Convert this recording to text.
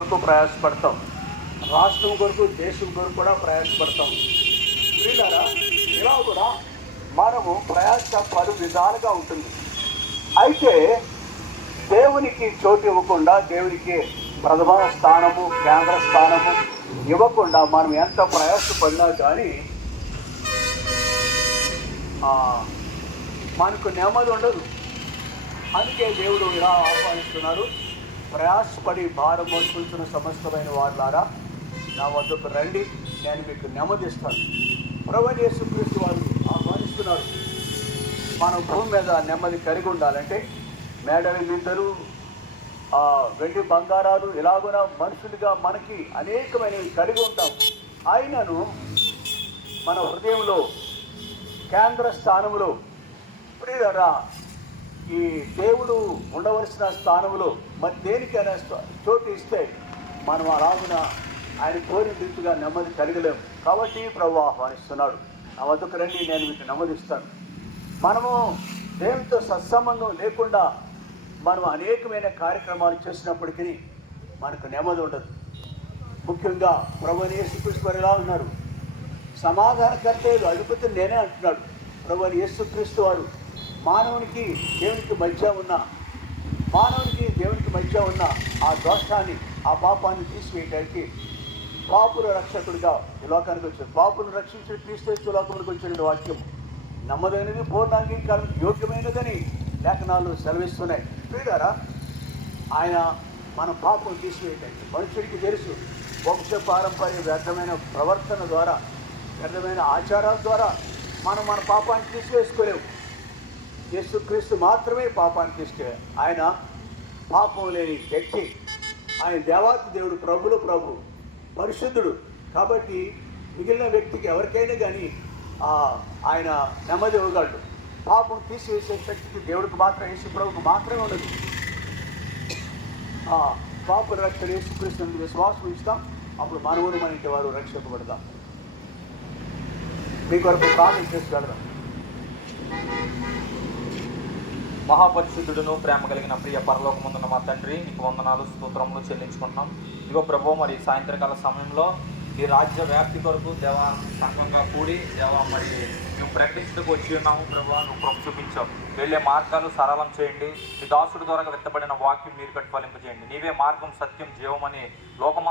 కొరకు ప్రయాసపడతాం. రాష్ట్రం కొరకు దేశం కొరకు కూడా ప్రయాసపడతాం. వీళ్ళారా ఇలా కూడా మనము ప్రయాస పలు విధాలుగా ఉంటుంది. అయితే దేవునికి చోటు ఇవ్వకుండా దేవునికి ప్రథమ స్థానము కేంద్ర స్థానము ఇవ్వకుండా మనం ఎంత ప్రయాసపడినా కానీ మనకు నెమ్మది ఉండదు. అందుకే దేవుడు ఇలా ఆహ్వానిస్తున్నారు ప్రయాసపడి భారం మోసుకుంటున్న సమస్తమైన వారులారా నా వద్దకు రండి. నేను మీకు నెమ్మదిస్తాను ప్రభు యేసుక్రీస్తు వారు ఆహ్వానిస్తున్నారు. మనం భూమి మీద నెమ్మది కలిగి ఉండాలంటే మేడలు నిందలు వెండి బంగారాలు ఇలాగున మనుషులుగా మనకి అనేకమైనవి కలిగి ఉంటాం. ఆయనను మన హృదయంలో కేంద్ర స్థానంలో ప్రియులరా ఈ దేవుడు ఉండవలసిన స్థానంలో మరి దేనికైనా చోటు ఇస్తే మనం అలాగున ఆయన కోరిన రీతిగా నెమ్మది కలగలేము కాబట్టి ప్రభు ఆహ్వానిస్తున్నాడు. నా వద్దకు రండి నేను మీకు నెమ్మదిస్తాను. మనము దేవునితో సత్సంబంధం లేకుండా మనం అనేకమైన కార్యక్రమాలు చేసినప్పటికీ మనకు నెమ్మది ఉండదు. ముఖ్యంగా ప్రభు యేసుక్రీస్తు వారు ఎలా ఉన్నారు? సమాధానకర్త అధిపతి నేనే అంటున్నాడు. ప్రభు యేసుక్రీస్తు వారు మానవునికి దేవునికి మధ్య ఉన్న మానవునికి దేవునికి మధ్య ఉన్న ఆ దోషాన్ని ఆ పాపాన్ని తీసివేయడానికి పాపుల రక్షకుడిగా ఈ లోకానికి వచ్చాడు. పాపులను రక్షించిన క్రీస్తు లోకానికి వచ్చిన వాక్యం. నమ్మదగినది పూర్ణాంగీకారం యోగ్యమైనదని లేఖనాలు సెలవిస్తున్నాయి. చూడారా ఆయన మన పాపం తీసివేయటండి మనుషుడికి తెలుసు వంశ పారంపర్య వ్యర్థమైన ప్రవర్తన ద్వారా వ్యర్థమైన ఆచారాల ద్వారా మనం మన పాపాన్ని తీసివేసుకోలేము. యేసుక్రీస్తు మాత్రమే పాపాన్ని తీసుకెళ్ళారు ఆయన పాపం లేని వ్యక్తి. ఆయన దేవాతి దేవుడు ప్రభులు ప్రభు పరిశుద్ధుడు. కాబట్టి మిగిలిన వ్యక్తికి ఎవరికైనా కానీ ఆయన నెమ్మది ఇవ్వగలడు. పాపం తీసివేసే శక్తికి దేవుడికి మాత్రం యేసు ప్రభుకు మాత్రమే ఉండదు. ఆ పాప రక్షణ యేసుక్రీస్తు విశ్వాసం ఇస్తాం అప్పుడు మనవుడు మన ఇంటి వారు రక్షింపబడతాం. మీ కొరకు ప్రార్థన చేసుకెళ్దాం మహాపరిశుద్ధుడును ప్రేమ కలిగిన ప్రియ పరలోకముందున్న మా తండ్రి నీకు వందనాలు స్తోత్రములు చెల్లించుకుంటున్నాం. ఇగో ప్రభు మరి సాయంత్రకాల సమయంలో ఈ రాజ్య వ్యాప్తి కొరకు దేవ సంఘంగా కూడి దేవా మరి మేము ప్రకటించడానికి వచ్చి ఉన్నాము ప్రభు నువ్వు కృప చూపించావు. వెళ్ళే మార్గాలు సరళం చేయండి. నీ దాసుడి ద్వారా విత్తబడిన వాక్యం మీరు కట్టుఫలింపజేయండి నీవే మార్గం సత్యం జీవం అని లోకమ